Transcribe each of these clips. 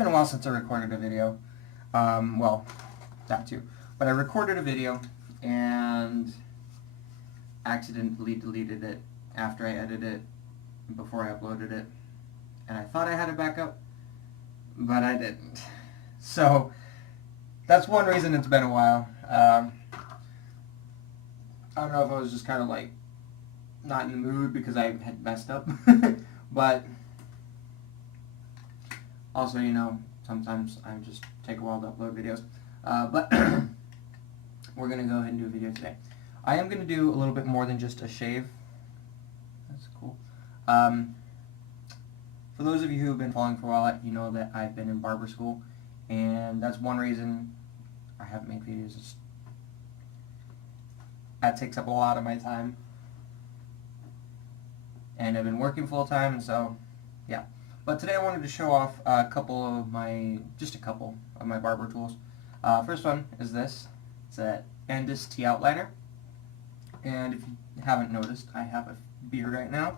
been a while since I recorded a video. Well, that too. But I recorded a video and accidentally deleted it after I edited it, before I uploaded it. And I thought I had a backup, but I didn't. So that's one reason it's been a while. I don't know if I was just kind of like not in the mood because I had messed up, but also, you know, sometimes I just take a while to upload videos. But we're going to go ahead and do a video today. I am going to do a little bit more than just a shave. That's cool. For those of you who have been following for a while, you know that I've been in barber school, and that's one reason I haven't made videos. That takes up a lot of my time, and I've been working full time, and so yeah. But today I wanted to show off just a couple of my barber tools. First one is this. It's a Andis T-Outliner, and if you haven't noticed, I have a beard right now,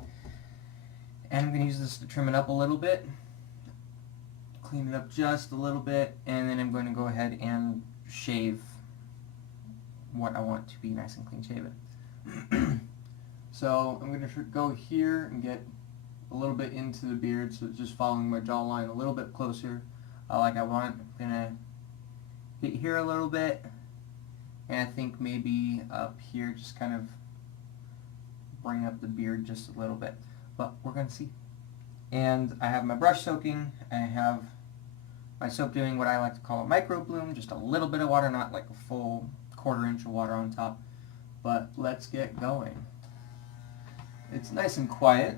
and I'm going to use this to trim it up a little bit, clean it up just a little bit, and then I'm going to go ahead and shave what I want to be nice and clean shaven. So I'm going to go here and get a little bit into the beard, so it's just following my jawline a little bit closer, like I want. I'm going to hit here a little bit, and I think maybe up here, just kind of bring up the beard just a little bit. But we're going to see. And I have my brush soaking. I have my soap doing what I like to call a micro bloom, just a little bit of water, not like a full quarter-inch of water on top. But let's get going. It's nice and quiet.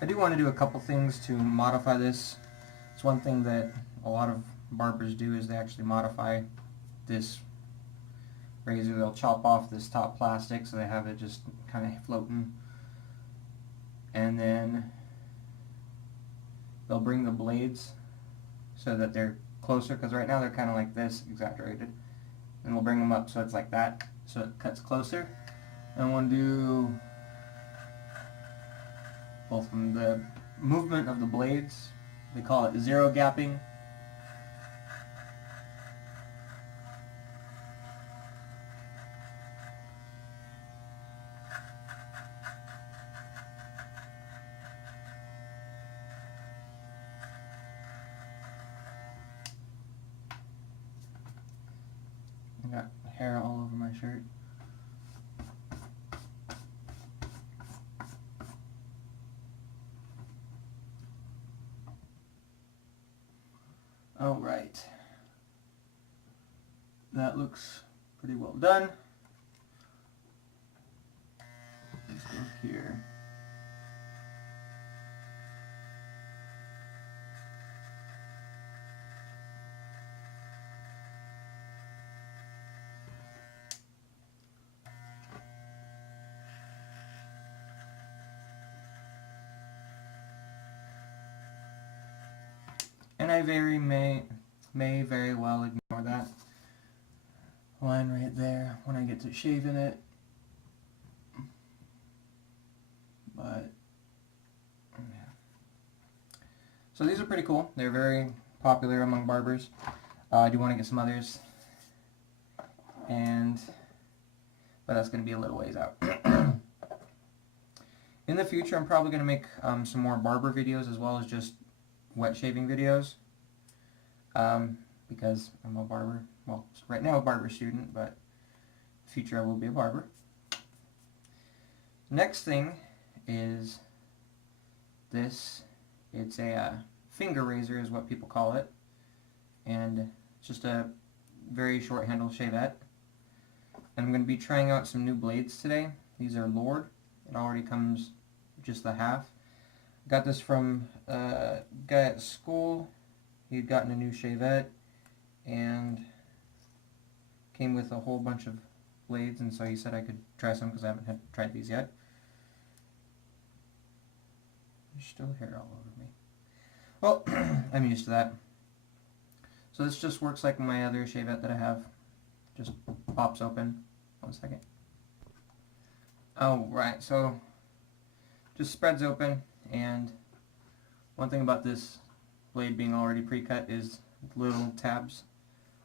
I do want to do a couple things to modify this. It's one thing that a lot of barbers do, is they actually modify this razor. They'll chop off this top plastic so they have it just kind of floating, and then they'll bring the blades so that they're closer, because right now they're kind of like this, exaggerated, and we'll bring them up so it's like that, so it cuts closer. And we'll do both from the movement of the blades. They call it zero gapping. I got hair all over my shirt. Alright, that looks pretty well done. Let's go here. And I may very well ignore that line right there when I get to shaving it. But yeah. So these are pretty cool. They're very popular among barbers. I do want to get some others, but that's going to be a little ways out. In the future, I'm probably going to make some more barber videos, as well as just wet shaving videos, because I'm a barber. Well, right now a barber student, but in the future I will be a barber. Next thing is this. It's a finger razor is what people call it, and it's just a very short handle shavette. And I'm going to be trying out some new blades today. These are Lord, It already comes just the half. Got this from a guy at school. He'd gotten a new shavette and came with a whole bunch of blades, and so he said I could try some because I haven't tried these yet. There's still hair all over me. Well, I'm used to that. So this just works like my other shavette that I have. Just pops open. 1 second. Oh, right. So just spreads open, and one thing about this blade being already pre-cut is little tabs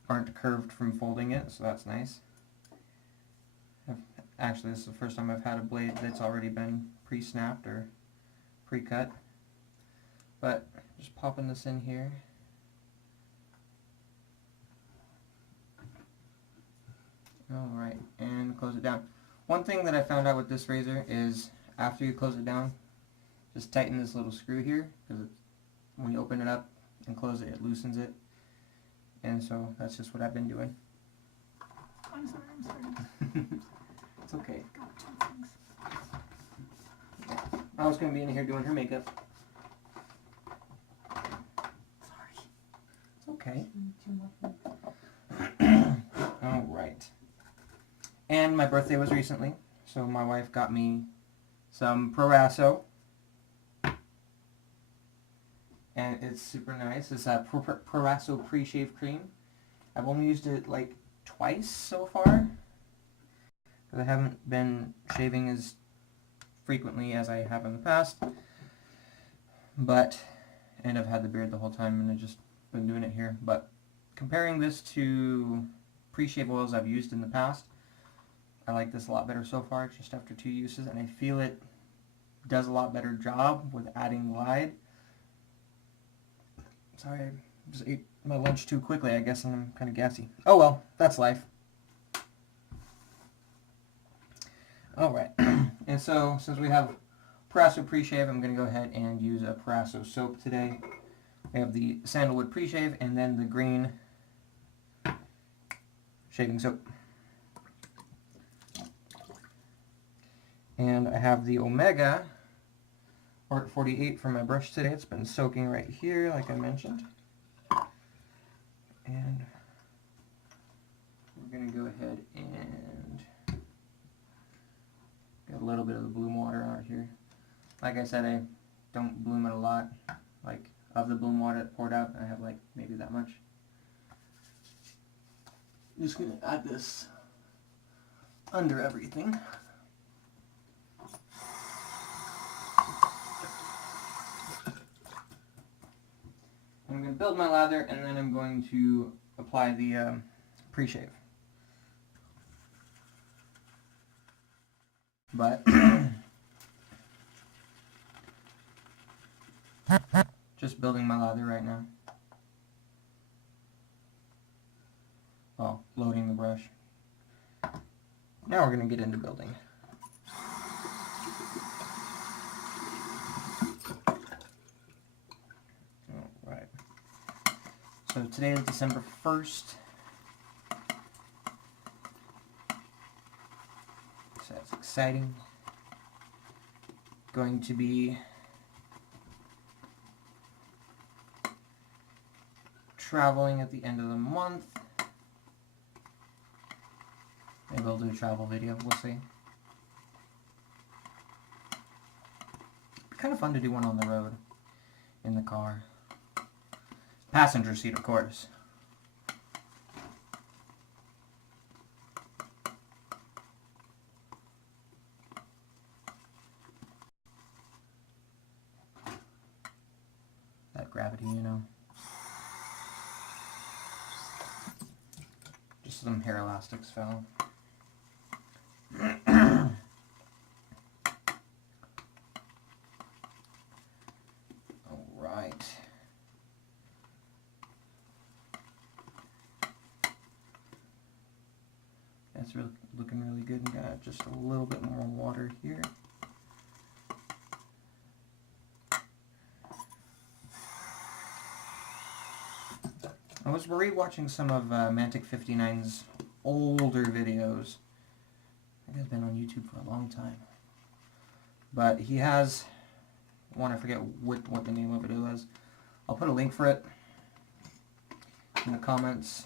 aren't curved from folding it, so that's nice. Actually, this is the first time I've had a blade that's already been pre-snapped or pre-cut. But just popping this in here. Alright, and close it down. One thing that I found out with this razor is after you close it down, just tighten this little screw here, because when you open it up and close it, it loosens it. And so that's just what I've been doing. I'm sorry. It's okay. Got two things. Yeah. I was going to be in here doing her makeup. Sorry. It's okay. Too much. Alright. And my birthday was recently, so my wife got me some Proraso. And it's super nice. It's a Proraso pre-shave cream. I've only used it like twice so far, because I haven't been shaving as frequently as I have in the past. And I've had the beard the whole time, and I've just been doing it here. But comparing this to pre-shave oils I've used in the past, I like this a lot better so far, just after 2 uses, and I feel it does a lot better job with adding glide. Sorry, I just ate my lunch too quickly, I guess, and I'm kind of gassy. Oh well, that's life. Alright, and so since we have Proraso pre-shave, I'm going to go ahead and use a Proraso soap today. We have the sandalwood pre-shave and then the green shaving soap. And I have the Omega Art 48 for my brush today. It's been soaking right here, like I mentioned. And we're going to go ahead and get a little bit of the bloom water out here. Like I said, I don't bloom it a lot. Like, of the bloom water that poured out, I have like maybe that much. I'm just going to add this under everything. I'm going to build my lather, and then I'm going to apply the pre-shave. But just building my lather right now. Oh, loading the brush. Now we're going to get into building. Alright. So today is December 1st. So that's exciting. Going to be traveling at the end of the month. Maybe I'll do a travel video, we'll see. Kind of fun to do one on the road, in the car. Passenger seat, of course. That gravity, you know. Just some hair elastics fell. Alright. That's really looking really good, and got just a little bit more water here. I was re-watching some of Mantic 59's older videos. I think it's been on YouTube for a long time. But he has one, I forget what the name of it was. I'll put a link for it in the comments,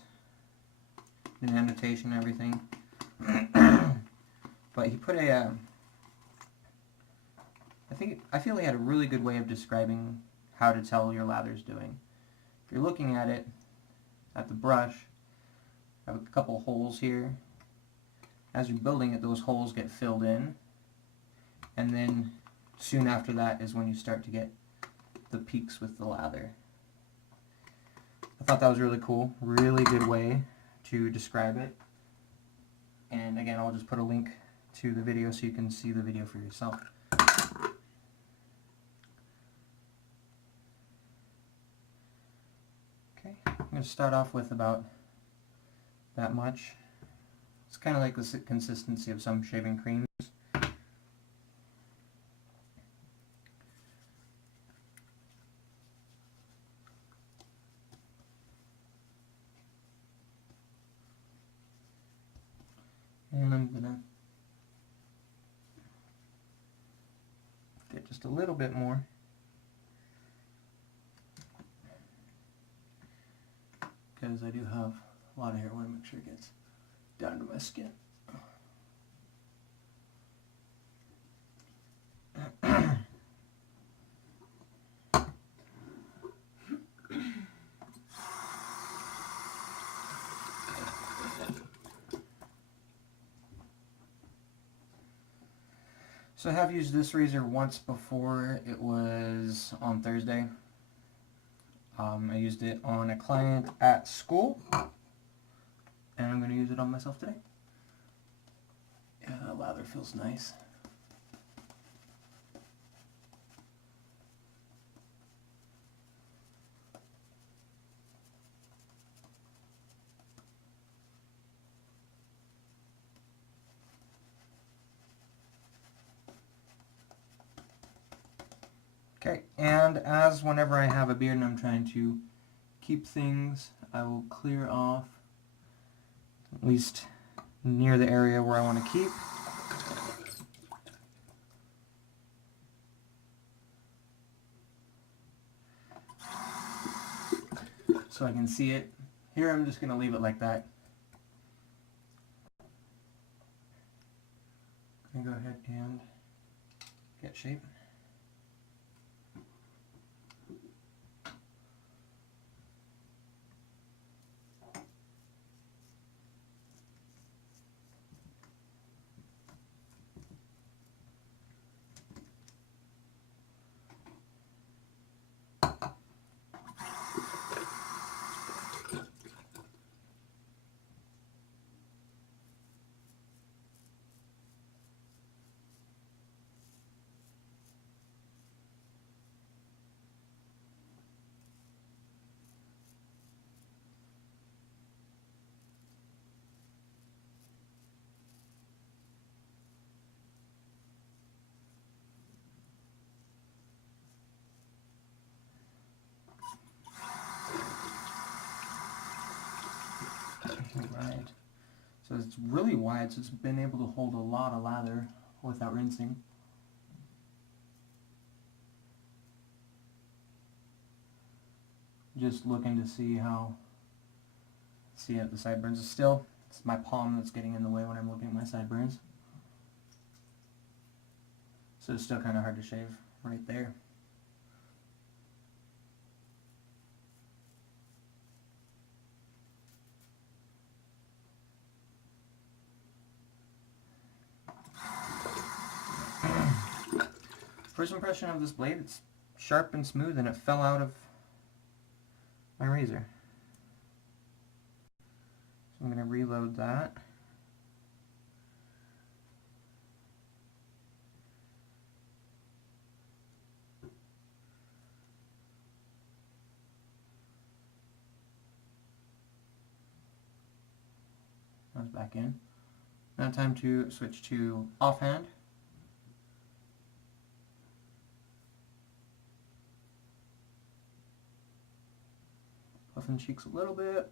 in the annotation and everything. But he put a, I feel he had a really good way of describing how to tell your lather's doing. If you're looking at it, at the brush, I have a couple holes here. As you're building it, those holes get filled in, and then soon after that is when you start to get the peaks with the lather. I thought that was really cool, really good way to describe it. And again, I'll just put a link to the video so you can see the video for yourself. Okay, I'm going to start off with about that much. It's kind of like the consistency of some shaving creams. And I'm going to get just a little bit more. Because I do have a lot of hair, I want to make sure it gets down to my skin. So I have used this razor once before. It was on Thursday. I used it on a client at school, and I'm going to use it on myself today. Yeah, that lather feels nice. Okay, and as whenever I have a beard and I'm trying to keep things, I will clear off at least near the area where I want to keep. So I can see it. Here I'm just going to leave it like that. I'm going to go ahead and get shape. Right. So it's really wide, so it's been able to hold a lot of lather without rinsing. Just looking to see how, at the sideburns. It's my palm that's getting in the way when I'm looking at my sideburns. So it's still kind of hard to shave right there. First impression of this blade, it's sharp and smooth, and it fell out of my razor. So I'm going to reload that. That's back in. Now time to switch to offhand. Puffing cheeks a little bit.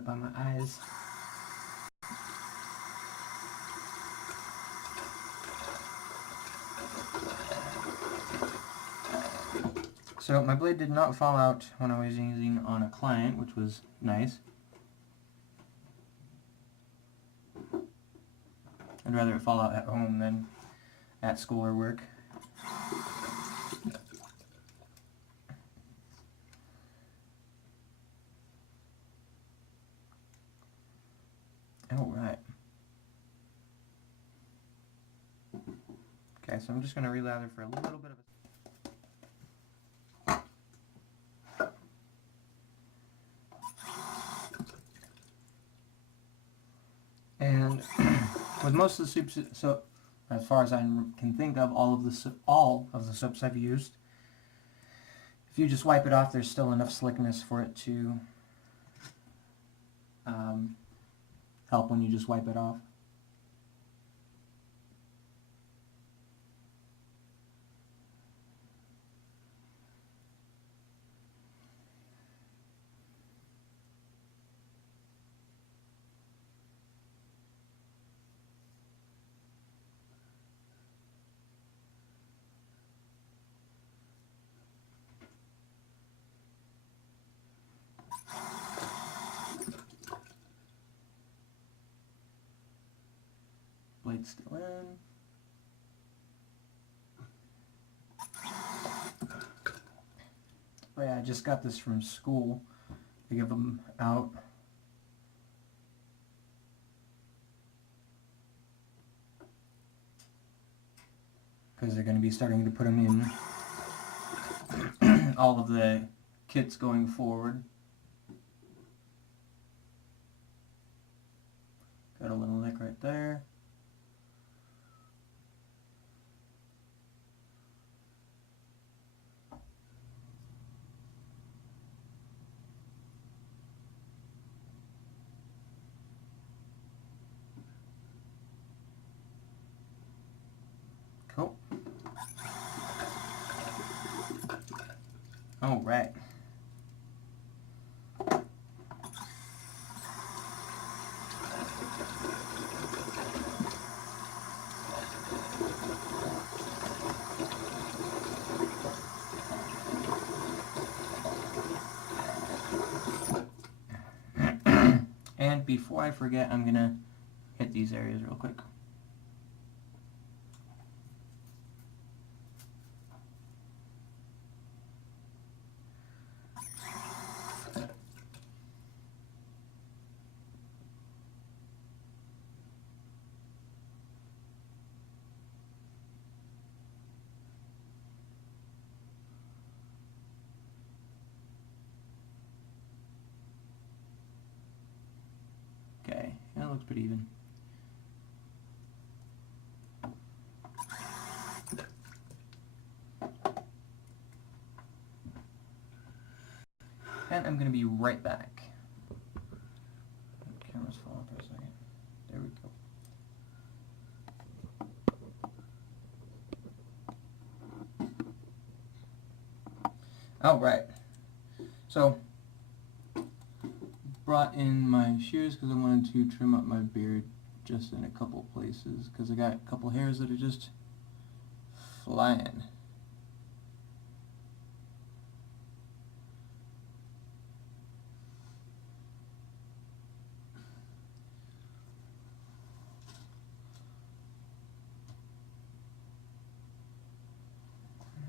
up on my eyes. So my blade did not fall out when I was using on a client, which was nice. I'd rather it fall out at home than at school or work. Alright. Okay, so I'm just going to relather for a little bit of a... And with most of the soups, so as far as I can think of, all of the soaps I've used, if you just wipe it off, there's still enough slickness for it to help when you just wipe it off. Blade still in. Oh yeah, I just got this from school. They give them out. Because they're going to be starting to put them in all of the kits going forward. Got a little lick right there. Cool. All right. And before I forget, I'm gonna hit these areas real quick. Okay, that looks pretty even. And I'm going to be right back. Camera's falling for a second. There we go. Alright. So, brought in my shears because I wanted to trim up my beard just in a couple places because I got a couple hairs that are just flying.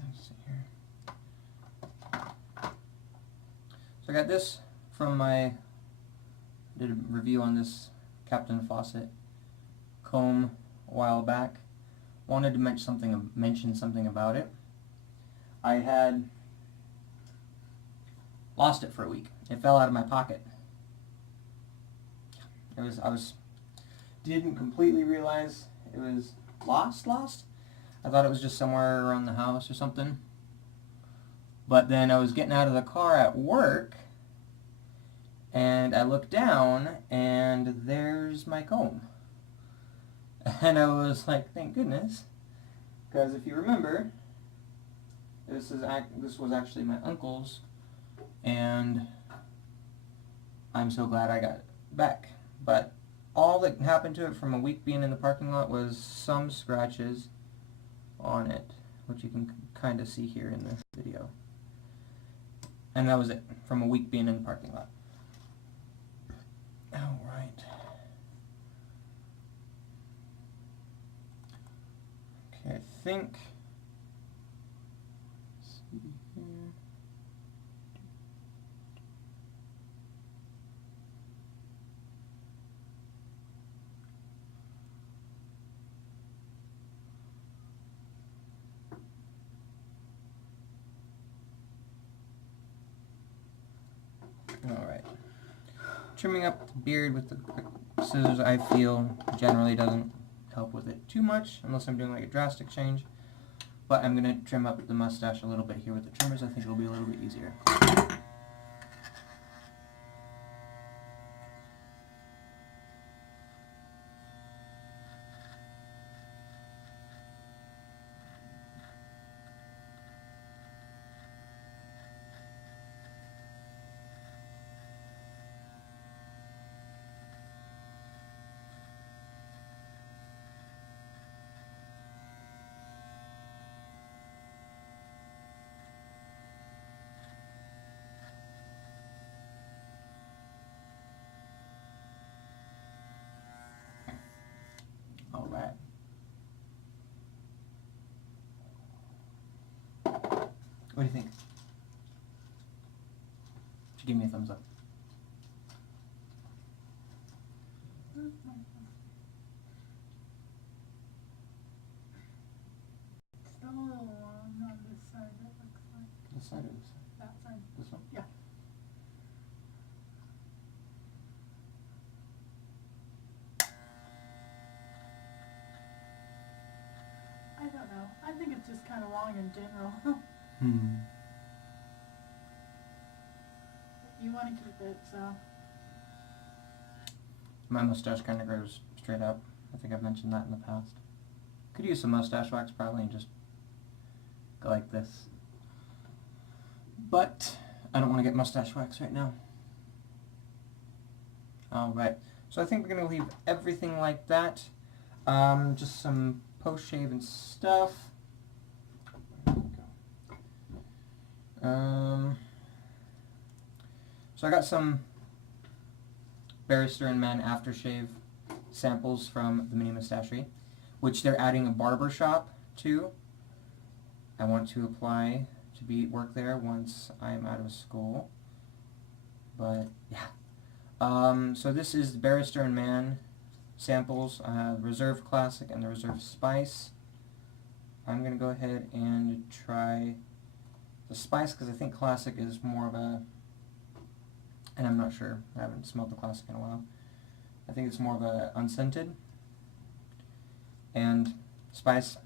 Let's see here. So I got this from my, did a review on this Captain Fawcett comb a while back. Wanted to mention something about it. I had lost it for a week. It fell out of my pocket. I didn't completely realize it was lost. I thought it was just somewhere around the house or something. But then I was getting out of the car at work, and I looked down, and there's my comb. And I was like, thank goodness. Because if you remember, this was actually my uncle's, and I'm so glad I got it back. But all that happened to it from a week being in the parking lot was some scratches on it, which you can kind of see here in this video. And that was it, from a week being in the parking lot. Alright. Okay, I think... let's see here. Alright. Trimming up the beard with the quick scissors, I feel, generally doesn't help with it too much, unless I'm doing like a drastic change. But I'm going to trim up the mustache a little bit here with the trimmers. I think it'll be a little bit easier. Alright. What do you think? Just give me a thumbs up. Still a little long on this side, it looks like. This side or this side? That side. This one? Yeah. I don't know. I think it's just kind of long in general. You want to keep it, so. My mustache kind of grows straight up. I think I've mentioned that in the past. Could use some mustache wax probably and just go like this. But I don't want to get mustache wax right now. Alright, so I think we're going to leave everything like that. Just some post-shave and stuff. So I got some Barrister and Man aftershave samples from the Mini Mustachery, which they're adding a barber shop to. I want to apply to work there once I'm out of school. But yeah. So this is the Barrister and Man samples, Reserve Classic and the Reserve Spice. I'm going to go ahead and try the Spice because I think Classic is more of a, and I'm not sure, I haven't smelled the Classic in a while. I think it's more of a unscented. And Spice,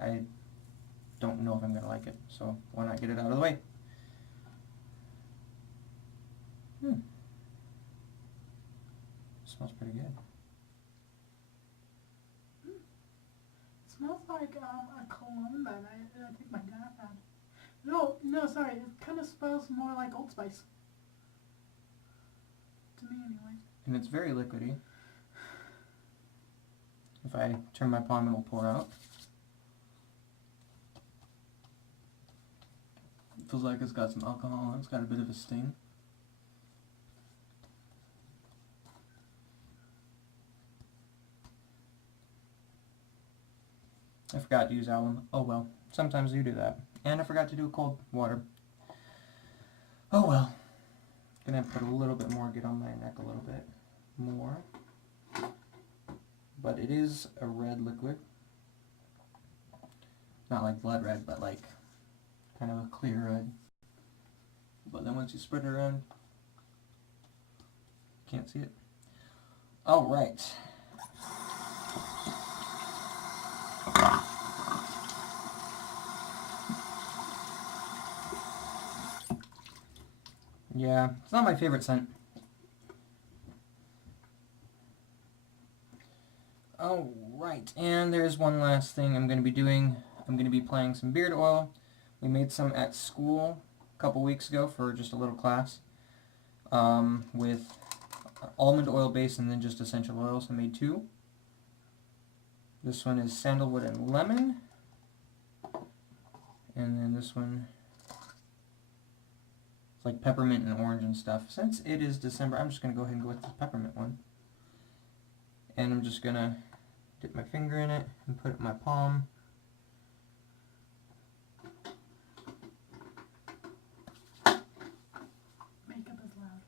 I don't know if I'm going to like it, so why not get it out of the way. Smells pretty good. It smells like a cologne that I think my dad had. No, sorry. It kind of smells more like Old Spice. To me, anyway. And it's very liquidy. If I turn my palm, it'll pour out. It feels like it's got some alcohol on it. It's got a bit of a sting. I forgot to use alum. Oh well. Sometimes you do that. And I forgot to do cold water. Oh well. Gonna put a little bit more, get on my neck a little bit more. But it is a red liquid. Not like blood red, but like kind of a clear red. But then once you spread it around, can't see it. Alright. Yeah, it's not my favorite scent. Alright, and there's one last thing I'm going to be doing. I'm going to be applying some beard oil. We made some at school a couple weeks ago for just a little class. with almond oil base and then just essential oils. I made 2. This one is sandalwood and lemon. And then this one is like peppermint and orange and stuff. Since it is December, I'm just going to go ahead and go with the peppermint one. And I'm just going to dip my finger in it and put it in my palm. Makeup is loud.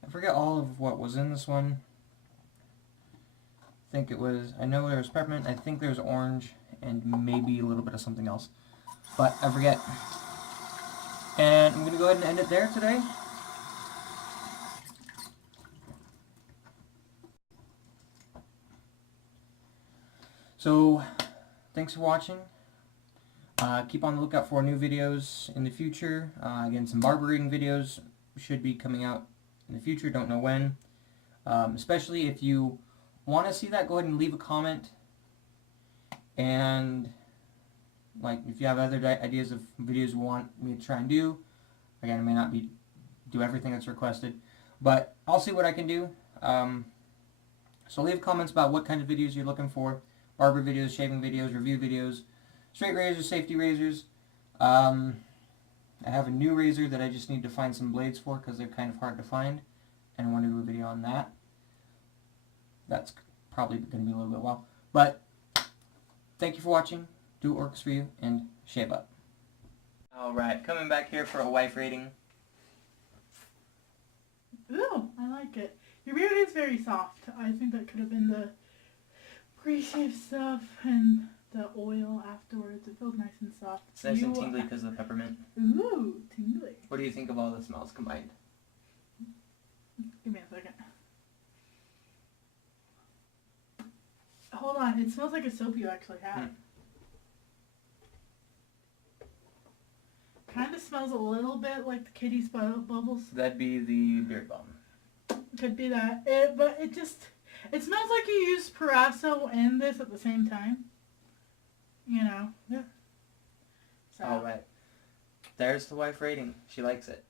I forget all of what was in this one. I know there was peppermint, I think there was orange, and maybe a little bit of something else. But I forget. And I'm going to go ahead and end it there today. So, thanks for watching. Keep on the lookout for new videos in the future. Again, some barbering videos should be coming out in the future, don't know when. Especially if you want to see that, go ahead and leave a comment. And like, if you have other ideas of videos you want me to try and do, again, I may not do everything that's requested, but I'll see what I can do. So leave comments about what kind of videos you're looking for. Barber videos, shaving videos, review videos, straight razors, safety razors. I have a new razor that I just need to find some blades for because they're kind of hard to find, and I want to do a video on that. That's probably going to be a little bit while. But thank you for watching. Do what works for you, and shave up. Alright, coming back here for a wife rating. Ooh, I like it. Your beard is very soft. I think that could have been the pre-shave stuff and the oil afterwards. It feels nice and soft. It's nice and tingly because of the peppermint. Ooh, tingly. What do you think of all the smells combined? Give me a second. Hold on, it smells like a soap you actually have. Kind of smells a little bit like the Kitty's Bubbles. That'd be the beard balm. Could be that. But it smells like you used Parasso and this at the same time. You know. Yeah. So. Alright. There's the wife rating. She likes it.